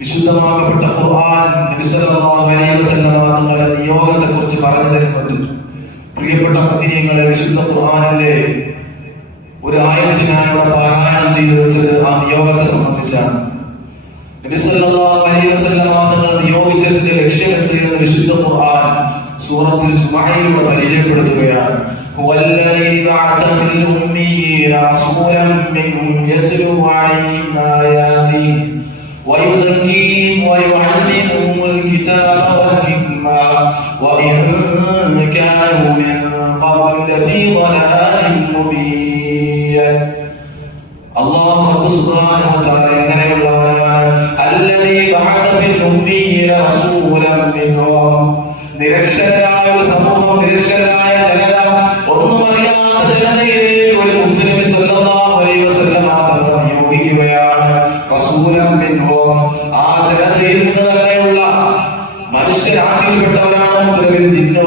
വിശുദ്ധമാക്കപ്പെട്ട ഖുർആൻ തങ്ങളുടെ നിയോഗത്തെ കുറിച്ച് പറഞ്ഞു തരുന്നുണ്ട്. പ്രിയപ്പെട്ട മുഗ്നിയങ്ങളെ വിശുദ്ധ ഖുർആാനിലെ ഒരു ആയത്തിനായുള്ള പാരായണം ചെയ്തു വെച്ചത് ആ നിയോഗത്തെ സംബന്ധിച്ചാണ്. തങ്ങൾ നിയോഗിച്ചതിന്റെ ലക്ഷ്യം എന്ത് വിശുദ്ധ ഖുർആൻ സൂറത്തിൽ ജുമഅയിലൂടെ പരിചയപ്പെടുത്തുകയാണ്. والذي بعث في الأميين رسولا منهم ويزكيهم ويعلمهم الكتاب والحكمة. وإن كانوا من قبل لفي ضلال مبين. الله سبحانه وتعالى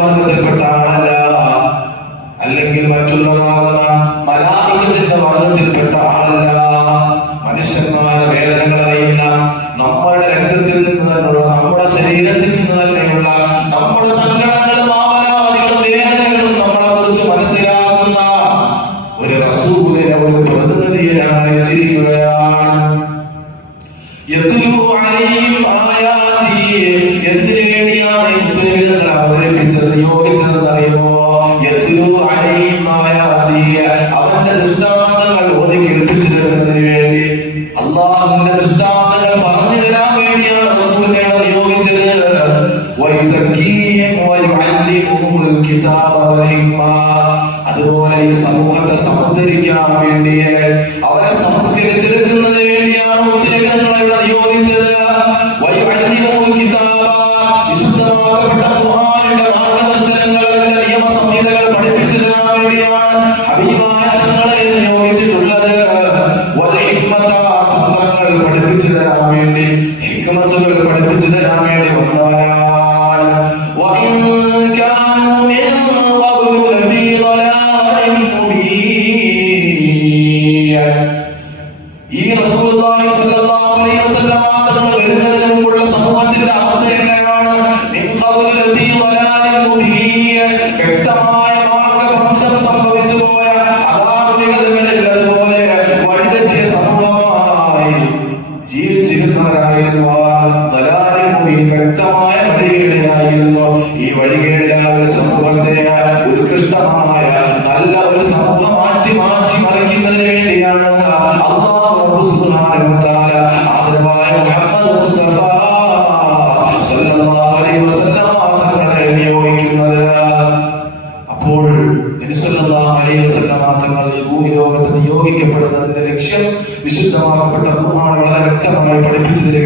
ಭಾಗವತ ويزكيهم ويعلمهم الكتاب والحكمة. أدوالي سموك تسمدر كامل ليه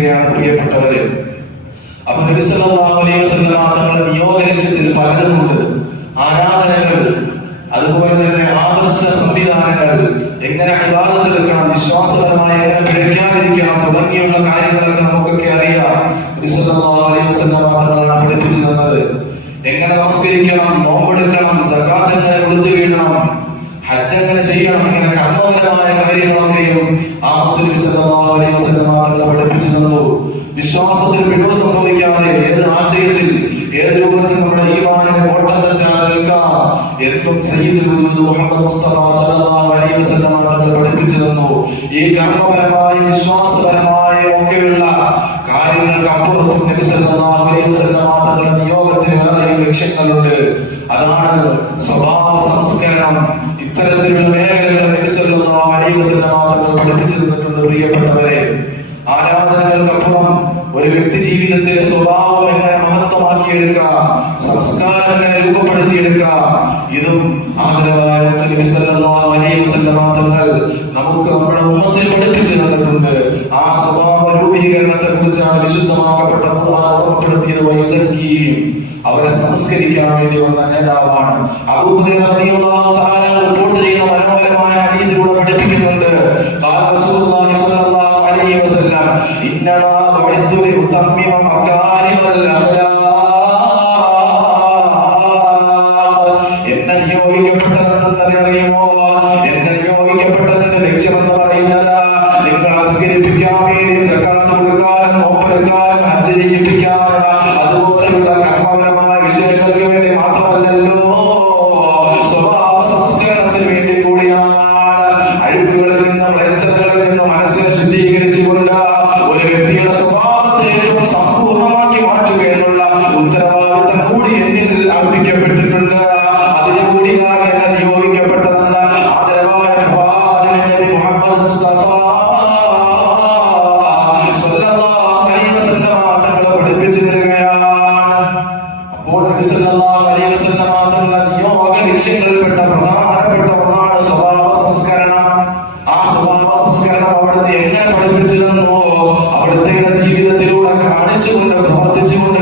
ചെയ്യുകയാണ് പ്രിയപ്പെട്ടവരെ. അപ്പൊ തങ്ങളുടെ നിയോഗ ലക്ഷ്യത്തിൽ പലതുമുണ്ട്. ആരാധനകൾ അതുപോലെ തന്നെ ആദർശ സംവിധാനങ്ങൾ എങ്ങനെ ഹിതാലത്തെടുക്കണം വിശ്വാസപരമായി എങ്ങനെ പ്രഖ്യാപിക്കണം തുടങ്ങിയുള്ള കാര്യങ്ങളൊക്കെ നമുക്കൊക്കെ അറിയാം. തങ്ങളാണ് പഠിപ്പിച്ചു തന്നത്. എങ്ങനെ നമസ്കരിക്കണം നോമ്പെടുക്കണം കുറിച്ചാണ് വിശുദ്ധമാക്കപ്പെട്ട ഓർമ്മപ്പെടുത്തിയത് വൈസക്കിയും അവരെ സംസ്കരിക്കാൻ വേണ്ടി വന്ന നേതാവാണ്. റിപ്പോർട്ട് ചെയ്യുന്ന മനോഹരമായ അനീതിലൂടെ പഠിപ്പിക്കുന്നുണ്ട് హారతి చూడండి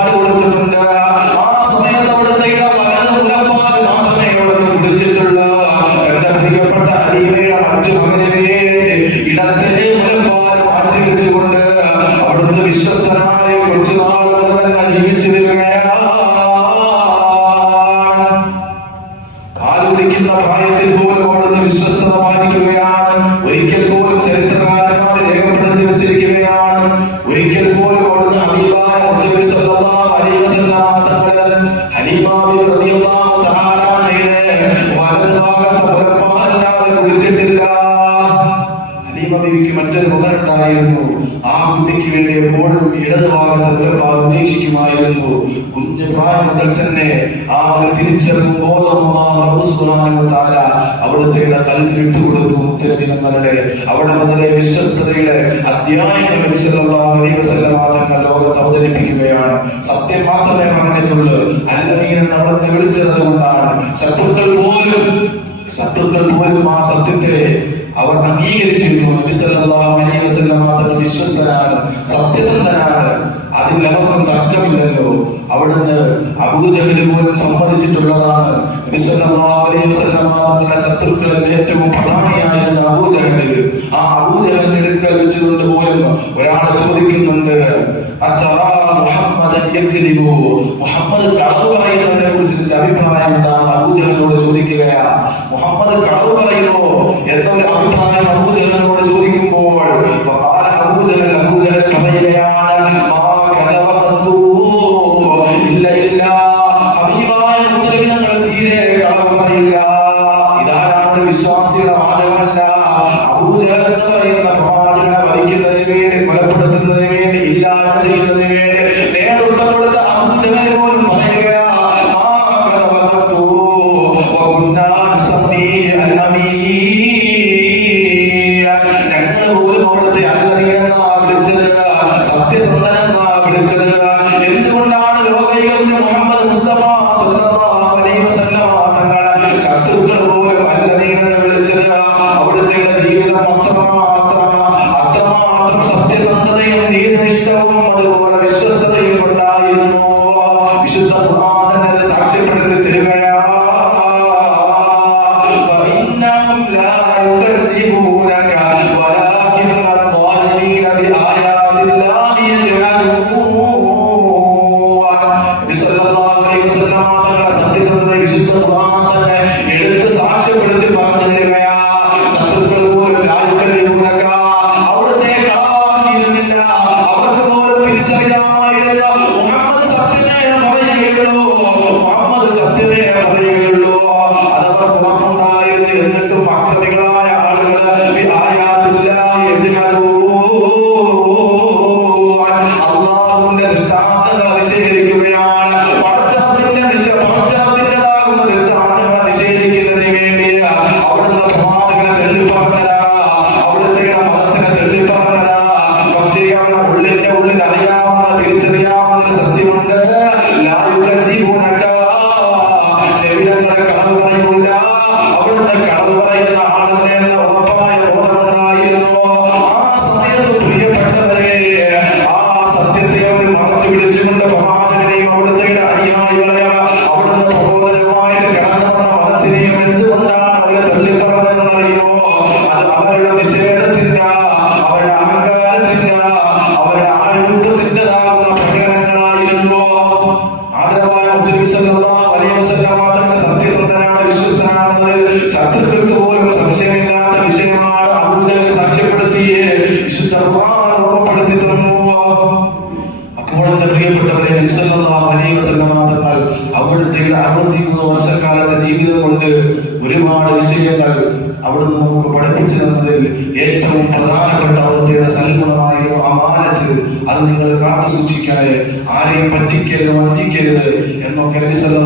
na മറ്റൊരു മകനുണ്ടായിരുന്നു ആ കുട്ടിക്ക് വേണ്ടി എപ്പോഴും ഇടത് ഭാഗത്ത് കുഞ്ഞു പ്രായം മുതൽ തന്നെ ആ ഒരു തിരിച്ചറിവും അവിടുത്തെ കൽവി വിട്ടുകൊടുത്തു മുത്തരബിനങ്ങളുടെ അവിടെ മുതലേ വിശ്വസ്തതയുടെ അധ്യായങ്ങൾ ദൈവസല്ലാത്തങ്ങൾ ലോകത്ത് അവതരിപ്പിക്കുകയാണ്. സത്യം മാത്രമേ പറഞ്ഞിട്ടുള്ളൂ. അല്ലമീനെ നടന്ന് വിളിച്ചത് കൊണ്ടാണ്. ശത്രുക്കൾ പോലും ശത്രുക്കൾ പോലും ആ സത്യത്തെ അവർ അംഗീകരിച്ചിരുന്നു. തങ്ങൾ വിശ്വസ്തനാണ് സത്യസന്ധനാണ്. അതിൽ അവർക്കും തർക്കമില്ലല്ലോ. അവിടുന്ന് അബൂജഹലി പോലും സമ്മതിച്ചിട്ടുള്ളതാണ്. ശത്രുക്കളിൽ ഏറ്റവും പ്രധാനിയായിരുന്ന അബൂ ഒരു അഭിപ്രായം അബൂജഹലിനോട് ചോദിക്കുമ്പോൾ അബൂജഹൽ അബൂജഹൽ പറയുകയാണ് ഇല്ല ഇല്ല ഹബീബായ മുത്തലബി ഞങ്ങൾ തീരെ കളവ് പറയില്ല. ഇതാരാണ് വിശ്വാസിയുടെ അബൂജഹൽ എന്ന് പറയുന്ന പ്രവാചകനെ വധിക്കുന്നതിന് വേണ്ടി കൊലപ്പെടുത്തുന്നതിന് വേണ്ടി ഇല്ലായ്മ ചെയ്യുന്നതിന് വേണ്ടി നേതൃത്വം കൊടുത്ത അബൂജഹൽ പോലും പറയുക النبي വളരെ വിശ്വസ്തതയും ഉണ്ടായിരുന്നു വിശുദ്ധ സാക്ഷ്യപ്പെടുത്തി una calabra ಕೇಳಿದ ಮಂಚಿ ಕೇಳಿದ ಹೆಣ್ಮಕ್ಳು ಕರೆಸಲ್ಲ